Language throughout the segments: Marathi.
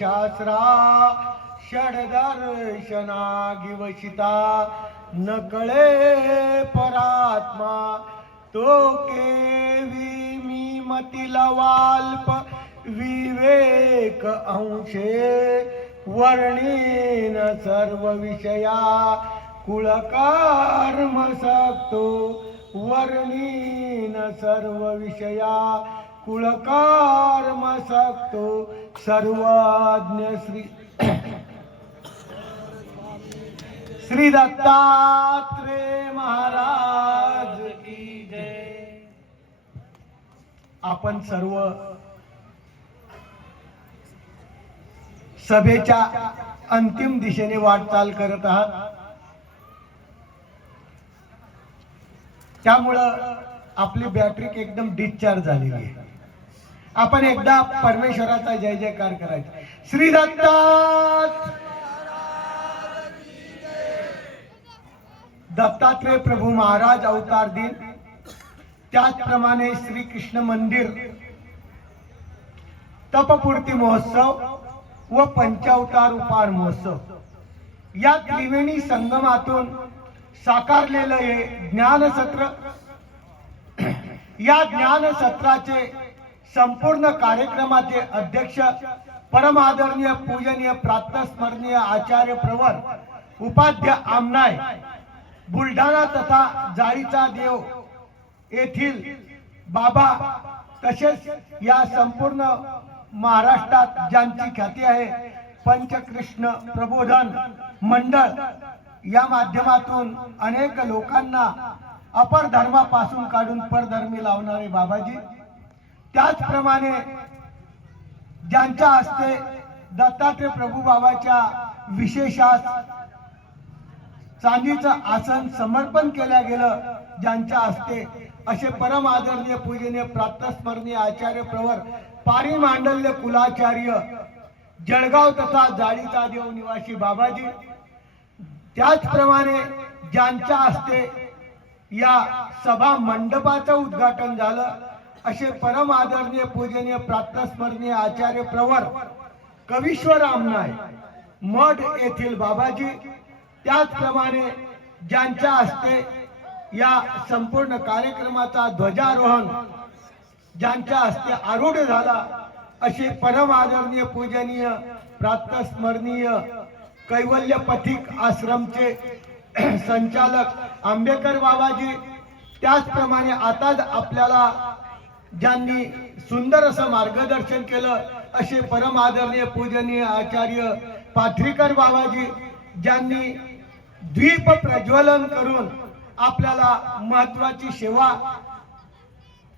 शास्त्रा षडदर्शना गिवशिता न कळे परात्मा तो केवी मी मतिला वाल्प विवेक अंशे वर्णीन सर्व विषया कुळकर्म सक्तो वर्णीन सर्व विषया कुळकार्म सक्तो सर्वज्ञ श्री श्री दत्तात्रे महाराज की जय. आपण सर्व सभेच्या अंतिम दिशेने वाटचाल करत आहात. त्यामुळं आपली बॅटरी एकदम डिस्चार्ज झालेली आहे. आपण एकदा परमेश्वराचा जय जयकार करायचा. श्री दत्तात दत्तात्रय प्रभू महाराज अवतार दिन. त्याचप्रमाणे श्री कृष्ण मंदिर. तपपूर्ती महोत्सव व पंचावतार उपार महोत्सव. या त्रिवेणी संगमातून साकारलेलं हे ज्ञानसत्र. या ज्ञानसत्राचे संपूर्ण कार्यक्रमाचे अध्यक्ष परमादरणीय पूजनीय प्रातस्मरणीय आचार्य प्रवर उपाध्य आमनाय बुलढाणा तथा जाळीचा देव येथील बाबा तसेच या संपूर्ण महाराष्ट्रात ज्यांची ख्याती आहे पंचकृष्ण प्रबोधन मंडळ या माध्यमातून अनेक लोकांना अपर धर्मापासून काढून परधर्मी लावणारे बाबाजी त्याचप्रमाणे ज्यांच्या हस्ते दत्तात्रय प्रभू बाबाच्या विशेषास चांदीचं आसन समर्पण केल्या गेलं ज्यांच्या हस्ते असे परम आदरणीय पूजनीय प्रातस्मरणीय आचार्य प्रवर पारी मांडल्य कुलाचार्य जळगाव तथा जाळीचा देव निवासी बाबाजी त्याचप्रमाणे ज्यांच्या हस्ते या सभा मंडपाचं उद्घाटन झालं असे परम आदरणीय पूजनीय प्रातस्मरणीय आचार्य प्रवर कवीश्वर आमनाय मठ येथील बाबाजी त्याचप्रमाणे ज्यांच्या हस्ते या संपूर्ण कार्यक्रमाचा ध्वजारोहण ज्यांच्या हस्ते आरूढ झाला असे परम आदरणीय पूजनीय प्रातस्मरणीय कैवल्य पथिक आश्रमचे संचालक आंबेकर बाबाजी त्याचप्रमाणे आताच आपल्याला ज्यांनी सुंदर असं मार्गदर्शन केलं असे परम आदरणीय पूजनीय आचार्य पाथरीकर बाबाजी ज्यांनी द्वीप प्रज्वलन करून आपल्याला महत्वाची सेवा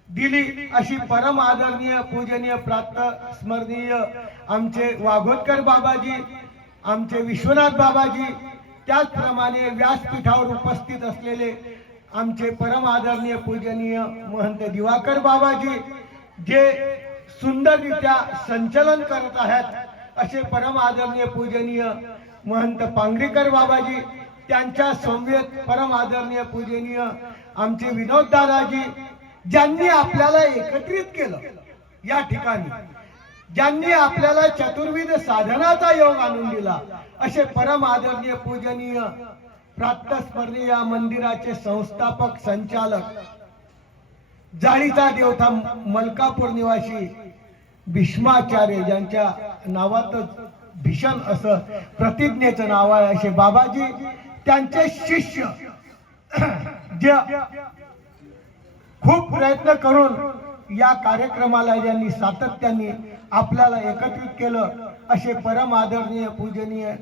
दिली अशी परम आदरणीय पूजनीय प्राप्त स्मरणीय आमचे वाघोटकर बाबाजी आमचे विश्वनाथ बाबाजी त्याचप्रमाणे व्यासपीठावर उपस्थित असलेले आमचे परम आदरणीय पूजनीय महंत दिवाकर बाबाजी जे सुंदररित्या संचलन करत आहेत असे परम आदरणीय पूजनीय महंत पांगरीकर बाबाजी त्यांच्या समवेत परम आदरणीय पूजनीय आमचे विनोद दादाजी ज्यांनी आपल्याला एकत्रित केलं या ठिकाणी ज्यांनी आपल्याला चतुर्विध साधनाचा योग आणून दिला असे परम आदरणीय पूजनीय प्रातस्मरणीय या मंदिराचे संस्थापक संचालक जाळीचा देवता मलकापूर निवासी भीष्माचार्य ज्यांच्या नावातच भीषण असं प्रतिज्ञेचं नाव आहे असे बाबाजी त्यांचे शिष्य जे खूप प्रयत्न करून या कार्यक्रमाला ज्यांनी सातत्याने आपल्याला एकत्रित केलं असे परम आदरणीय पूजनीय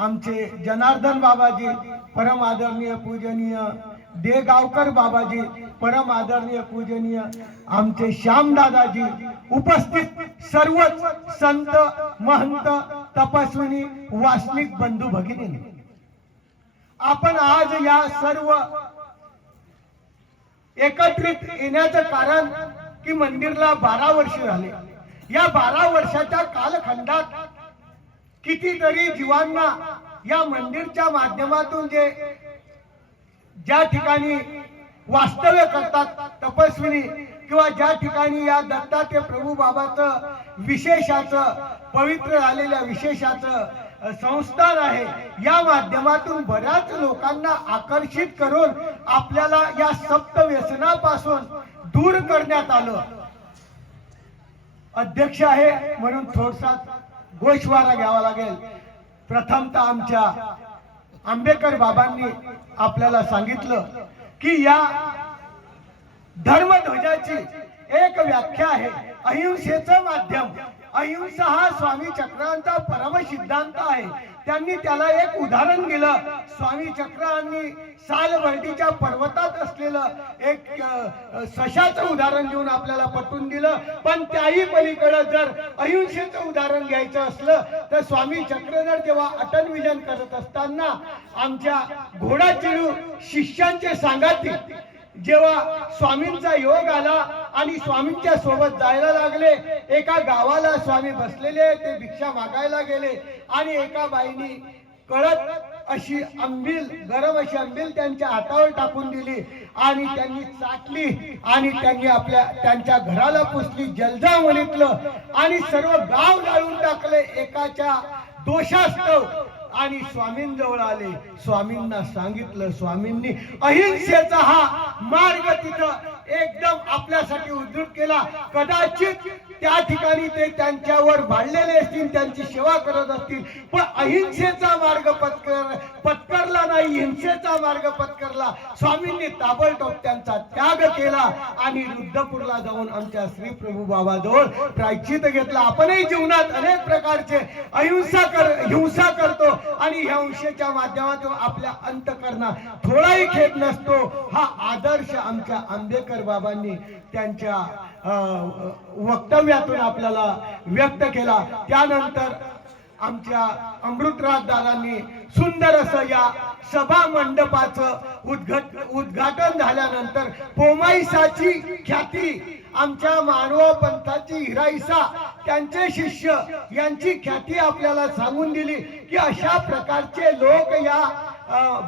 आमचे जनार्दन बाबाजी परम आदरणीय पूजनीय देगावकर बाबाजी परम आदरणीय पूजनीय आमचे श्याम दादाजी उपस्थित सर्वच संत महंत तपस्विनी वासनिक बंधू भगिनी आपण आज या सर्व एकत्रित येण्याचं कारण की मंदिरला बारा वर्ष झाले. या बारा वर्षाच्या कालखंडात कितीतरी जीवांना या मंदिरच्या माध्यमातून जे ज्या ठिकाणी वास्तव्य करतात तपस्विनी किंवा ज्या ठिकाणी या दत्तात्रय प्रभू बाबाचं विशेषाचं पवित्र झालेल्या विशेषाचं संस्थान आहे या माध्यमातून बऱ्याच लोकांना आकर्षित करून आपल्याला या सप्त व्यसनापासून दूर करण्यात आलं. अध्यक्ष आहे म्हणून थोडसा गोशवारा घ्यावा लागेल. प्रथमतः आमच्या आंबेकर बाबांनी आपल्याला सांगितलं की या धर्मध्वजाची एक व्याख्या आहे. अहिंसेचं माध्यम. अहिंसा हा स्वामी चक्रांचा परम सिद्धांत आहे. त्यांनी त्याला एक उदाहरण दिलं. स्वामी चक्रांनी सालवर्डीच्या पर्वतात असलेलं एक सशाचं उदाहरण देऊन आपल्याला पटवून दिलं. पण त्याही पलीकडं जर अहिंसेचं उदाहरण घ्यायचं असलं तर स्वामी चक्रधर जेव्हा अटल विजन करत असताना आमच्या घोडा चिडू शिष्यांचे सांगातील जेव्हा स्वामींचा योग आला आणि स्वामींच्या सोबत जायला लागले एका गावाला स्वामी बसलेले ते भिक्षा मागायला गेले आणि एका बाईनी कळत अशी आंबील गरम अशी आंबील त्यांच्या हातावर टाकून दिली आणि त्यांनी चाटली आणि त्यांनी आपल्या त्यांच्या घराला पुसली जलजा म्हणितलं आणि सर्व गाव जाळून टाकले एकाच्या दोषास्तव. आणि स्वामींजवळ आले. स्वामींना सांगितलं स्वामींनी अहिंसेचा हा मार्ग तिथं एकदम आपल्यासाठी उद्धृत केला. कदाचित त्या ठिकाणी ते त्यांच्यावर भांडलेले असतील त्यांची सेवा करत असतील. पण अहिंसेचा मार्ग पत्कर पत्करला नाही हिंसेचा मार्ग पत्करला. स्वामींनी ताबडतोब त्यांचा त्याग केला आणि रुद्धपूरला जाऊन आमच्या श्री प्रभू बाबाजवळ प्रायचित घेतला. आपणही जीवनात अनेक प्रकारचे अहिंसा कर हिंसा करतो आणि ह्या हिंसेच्या माध्यमातून आपल्या अंतकरणात थोडाही खेद नसतो. हा आदर्श आमच्या आंबेकर बाबांनी त्यांच्या वक्तव्यातून आपल्याला व्यक्त केला. त्यानंतर आमच्या अमृतराजदारांनी सुंदर असं या सभा मंडपाचं उद्घट उद्घाटन झाल्यानंतर पोमाईसाची ख्याती आमच्या मानव पंथाची हिराईसा त्यांचे शिष्य यांची ख्याती आपल्याला सांगून दिली की अशा प्रकारचे लोक या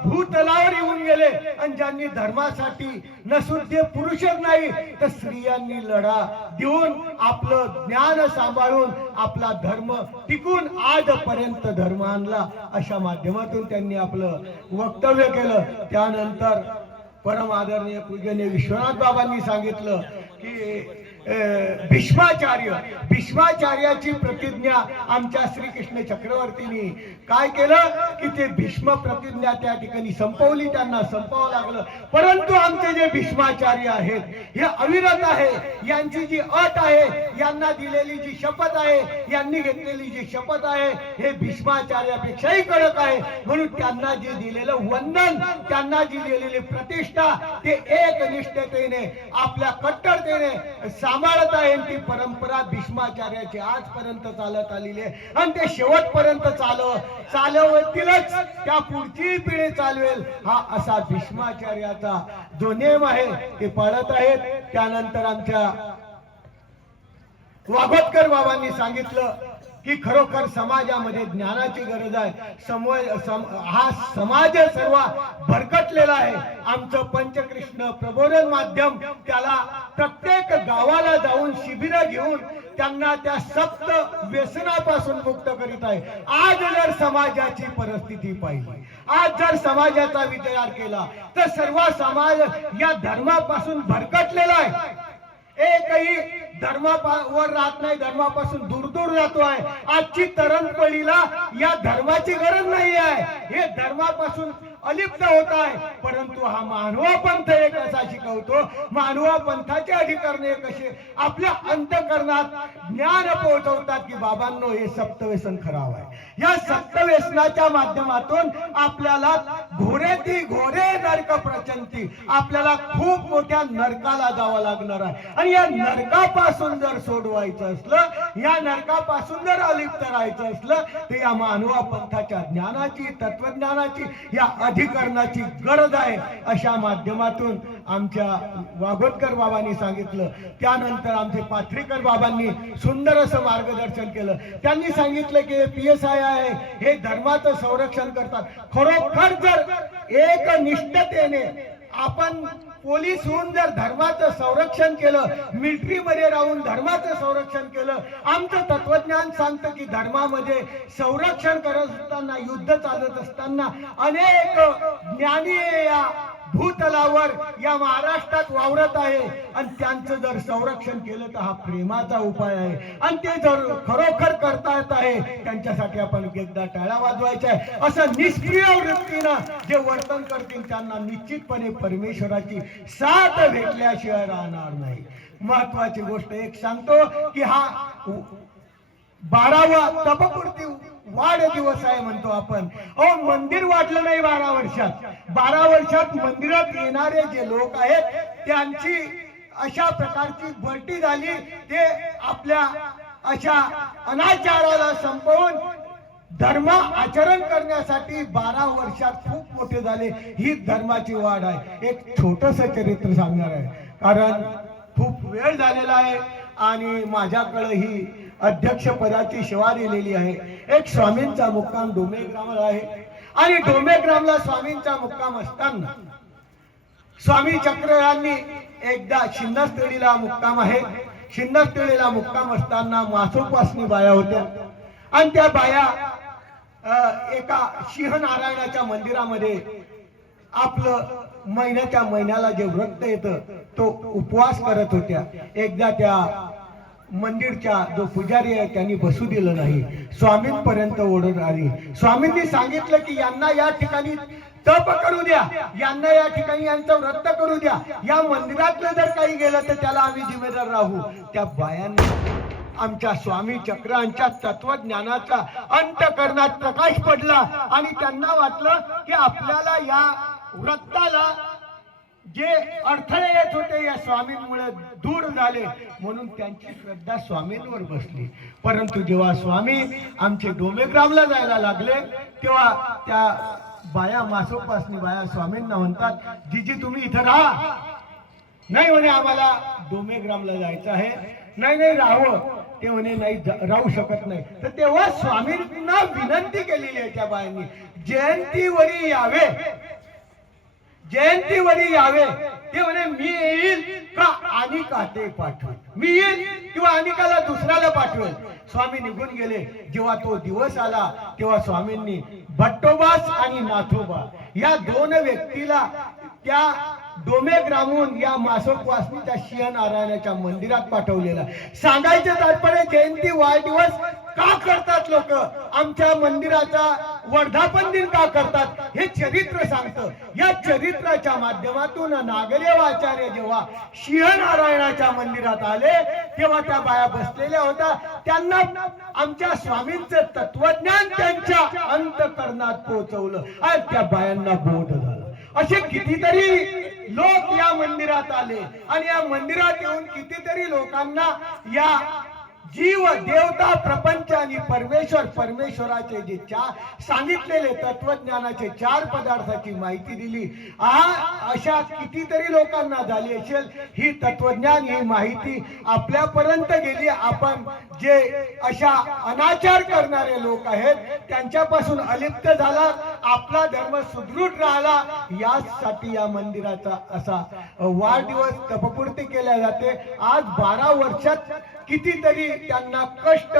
भूतलावर येऊन गेले. आणि ज्यांनी धर्मासाठी नसून ते पुरुषच नाही तर स्त्रियांनी लढा देऊन आपलं ज्ञान सांभाळून आपला धर्म टिकून आजपर्यंत धर्म आणला. अशा माध्यमातून त्यांनी आपलं वक्तव्य केलं. त्यानंतर परम आदरणीय पूजनीय विश्वनाथ बाबांनी सांगितलं की भीष्माचार्य. भीष्माचार्याची प्रतिज्ञा आमच्या श्रीकृष्ण चक्रवर्तींनी. काय केलं? की ते भीष्म प्रतिज्ञा त्या ठिकाणी संपवली त्यांना संपवावं लागलं. परंतु आमचे जे भीष्माचार्य आहेत हे अविरत आहे. यांची जी अट आहे यांना दिलेली जी शपथ आहे यांनी घेतलेली जी शपथ आहे हे भीष्माचार्यापेक्षाही कडक आहे. म्हणून त्यांना जे दिलेलं वंदन त्यांना जी दिलेली प्रतिष्ठा ते एक निष्ठतेने आपल्या कट्टरतेने सांभाळत आहे ती परंपरा भीष्माचार्याची आजपर्यंत चालत आलेली आहे. आणि ते शेवटपर्यंत चालव चालवतीलच त्या पुढची पिढी चालवेल. हा असा भीष्माचार्याचा जो नेम आहे ते पाळत आहेत. त्यानंतर आमच्या वाघोटकर बाबांनी सांगितलं की खरोखर समाजामध्ये ज्ञानाची गरज आहे. समोर सम, हा समाज सर्व भरकटलेला आहे. आमचं पंचकृष्ण प्रबोधन माध्यम त्याला प्रत्येक गावाला जाऊन शिबिरं घेऊन त्यांना त्या सप्त व्यसनापासून मुक्त करीत आहे. आज जर समाजाची परिस्थिती पाहिली आज जर समाजाचा विचार केला तर सर्व समाज या धर्मापासून भरकटलेला आहे. एकही धर्मावर राहत नाही धर्मापासून दूर दूर जातो आहे. आजची तरुण या धर्माची गरज नाही आहे. हे धर्मापासून अलिप्त होत आहे. परंतु हा मानवा पंथ एक असा शिकवतो. मानवा पंथाचे अधिकारणे कसे? आपल्या अंतकरणात ज्ञान पोहोचवतात की बाबांनो हे सप्तव्यसन खराब आहे. या सप्तव्यसनाच्या माध्यमातून आपल्याला घोरेती घोरे नरक प्रचंती आपल्याला खूप मोठ्या नरकाला जावं लागणार आहे. आणि या नरकापासून जर सोडवायचं असलं या नरकापासून जर अलिप्त राहायचं असलं तर या मानवा पंथाच्या ज्ञानाची तत्वज्ञानाची या अधिकरणाची गरज आहे अशा माध्यमातून आमच्या वाघोत्कर बाबांनी सांगितलं. त्यानंतर आमचे पाथरीकर बाबांनी सुंदर असं मार्गदर्शन केलं. त्यांनी सांगितलं की पी एस आय आहे हे धर्माचं संरक्षण करतात. खरोखर जर एक निष्ठतेने आपण पोलीस होऊन जर धर्माचं संरक्षण केलं मिलिटरी मध्ये राहून धर्माचं संरक्षण केलं आमचं तत्वज्ञान सांगतं की धर्मामध्ये संरक्षण करत असताना युद्ध चालत असताना अनेक ज्ञानी या भूतलावर या महाराष्ट्रात वावरत आहे. आणि त्यांचं जर संरक्षण केलं तर हा प्रेमाचा उपाय आहे. आणि ते जर खरोखर करता येत आहे त्यांच्यासाठी आपण एकदा टाळा वाजवायचा आहे. असं निष्क्रिय वृत्तीनं जे वर्तन करतील त्यांना निश्चितपणे परमेश्वराची साथ भेटल्याशिवाय राहणार नाही. महत्वाची गोष्ट एक सांगतो की हा बारावा तपपूर्ती वाढ दिवस आहे म्हणतो आपण. अहो मंदिर वाढलं नाही बारा वर्षात. बारा वर्षात मंदिरात येणारे जे लोक आहेत त्यांची अशा प्रकारची भरती झाली ते आपल्या अशा अनाचाराला संपवून धर्म आचरण करण्यासाठी बारा वर्षात खूप मोठे झाले. ही धर्माची वाढ आहे. एक छोटस चरित्र सांगणार आहे. कारण खूप वेळ झालेला आहे आणि माझ्याकडे ही अध्यक्षपदाची शिवा सेवा दिलेली आहे. एक स्वामींचा मुक्काम डोमेग्रामला आहे. आणि डोमेग्रामला स्वामींचा मुक्काम असताना स्वामी चक्र यांनी एकदा शिंदस्थळीला मुक्काम आहे. शिंदस्थळीला मुक्काम असताना मासोपासनी बाया होत्या. आणि त्या बाया एका शिहनारायणाच्या मंदिरामध्ये आपलं महिन्याच्या महिन्याला जे व्रत येतं तो उपवास करत होत्या. एकदा त्या मंदिरच्या जो पुजारी आहे त्यांनी बसू दिलं नाही. स्वामींपर्यंत ओढत आली. स्वामींनी सांगितलं की यांना या ठिकाणी तप करू द्या. यांना या ठिकाणी यांचं व्रत करू द्या. या मंदिरातलं जर काही गेलं तर त्याला आम्ही जिम्मेदार राहू. त्या बायांनी आमच्या स्वामी चक्रांच्या तत्वज्ञानाचा अंतकरणात प्रकाश पडला आणि त्यांना वाटलं की आपल्याला या व्रताला जे अडथळे येत होते या स्वामींमुळे दूर झाले म्हणून त्यांची श्रद्धा स्वामींवर बसली. परंतु जेव्हा स्वामी आमचे डोमेग्रामला जायला लागले तेव्हा त्या बाया मासोपासनी बाया स्वामींना म्हणतात जीजी तुम्ही इथं राहा. नाही म्हणे आम्हाला डोमेग्रामला जायचं आहे. नाही नाही राहावं ते म्हणे नाही राहू शकत नाही. तर तेव्हा स्वामींना विनंती केलेली आहे त्या बायांनी जयंतीवरी यावे. जयंतीवरी यावे. ते म्हणे मी येईल का अनिका ते पाठवेल? मी येईल किंवा अनिकाला दुसऱ्याला पाठवेल? स्वामी निघून गेले. जेव्हा तो दिवस आला तेव्हा स्वामींनी भट्टोबास आणि नाथोबा या दोन व्यक्तीला त्या डोमे ग्रामून या मासोपवासनीच्या शिवनारायणाच्या मंदिरात पाठवलेला. सांगायचं तात्पर्य जयंती वाढदिवस का करतात लोक? आमच्या मंदिराचा वर्धापन दिन का करतात? हे चरित्र सांगतं. या चरित्राच्या माध्यमातून नागदेवाचार्य जेव्हा शिवनारायणाच्या मंदिरात आले तेव्हा त्या बाया बसलेल्या होत्या. त्यांना आमच्या स्वामींचं तत्वज्ञान त्यांच्या अंतकरणात पोहोचवलं आणि त्या बायांना बोध झाला. असे कितीतरी लोक या मंदिरात आले आणि या मंदिरात येऊन कितीतरी लोकांना या जीव देवता प्रपंच आणि परमेश्वर परमेश्वराचे जे चार सांगितलेले तत्वज्ञानाचे चार पदार्थाची माहिती दिली. आ अशा कितीतरी लोकांना झाली असेल ही तत्वज्ञान ही माहिती आपल्यापर्यंत गेली. आपण जे अशा अनाचार करणारे लोक आहेत त्यांच्यापासून अलिप्त झाला आपला धर्म सुदृढ राहिला यासाठी या मंदिराचा असा वाढदिवस तपपूर्ती केल्या जाते. आज बारा वर्षात कितीतरी त्यांना कष्ट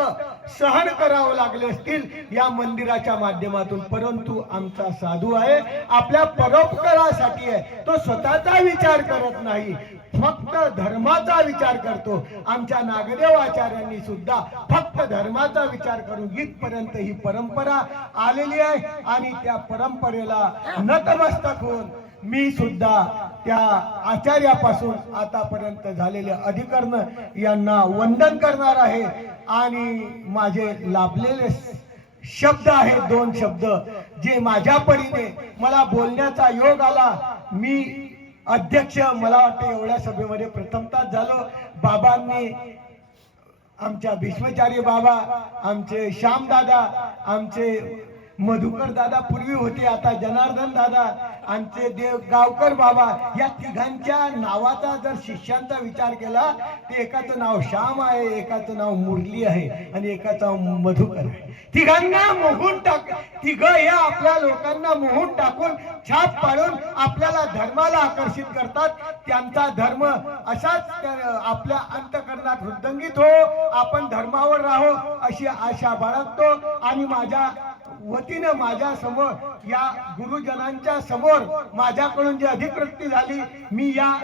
सहन करावं लागले असतील या मंदिराच्या माध्यमातून. परंतु आमचा साधू आहे आपल्या परोपकारासाठी आहे. तो स्वतःचा विचार करत नाही. फक्त धर्माचा विचार करतो. आमच्या नागदेव आचार्यांनी सुद्धा फक्त धर्माचा विचार करून इथपर्यंत ही परंपरा आलेली आहे आणि त्या परंपरेला नतमस्तक होऊन मी सुद्धा त्या आचार्यापासून आतापर्यंत झालेले अधिकरण यांना वंदन करणार आहे. आणि माझे लाभलेले शब्द आहेत दोन शब्द जे माझ्या परीने मला बोलण्याचा योग आला. मी अध्यक्ष मला वाटतं एवढ्या सभेमध्ये प्रथमताच झालो. बाबांनी आमच्या भीष्माचार्य बाबा आमचे श्यामदादा आमचे मधुकर दादा पूर्वी होते आता जनार्दन दादा आमचे देव गावकर बाबा या तिघांच्या नावाचा जर शिष्यांचा विचार केला तर एकाचं नाव श्याम आहे एकाचं नाव मुरली आहे आणि एकाचं नाव मधुकर आहे. तिघांना मोहून टाक तिघ या आपल्या लोकांना मोहून टाकून छाप पाडून आपल्याला धर्माला आकर्षित करतात. त्यांचा धर्म असाच आपल्या अंतकरणात वृद्धंगित हो आपण धर्मावर राहो अशी आशा बाळगतो. आणि माझ्या वतीनं माझ्यासमोर या गुरुजनांच्या समोर माझ्याकडून जी अधिकृती झाली मी या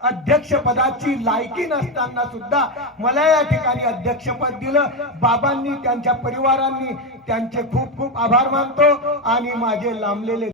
अध्यक्ष पदाची लायकी नसताना सुद्धा मला या ठिकाणी अध्यक्षपद दिलं. बाबांनी त्यांच्या परिवारांनी त्यांचे खूप खूप आभार मानतो आणि माझे लांबलेले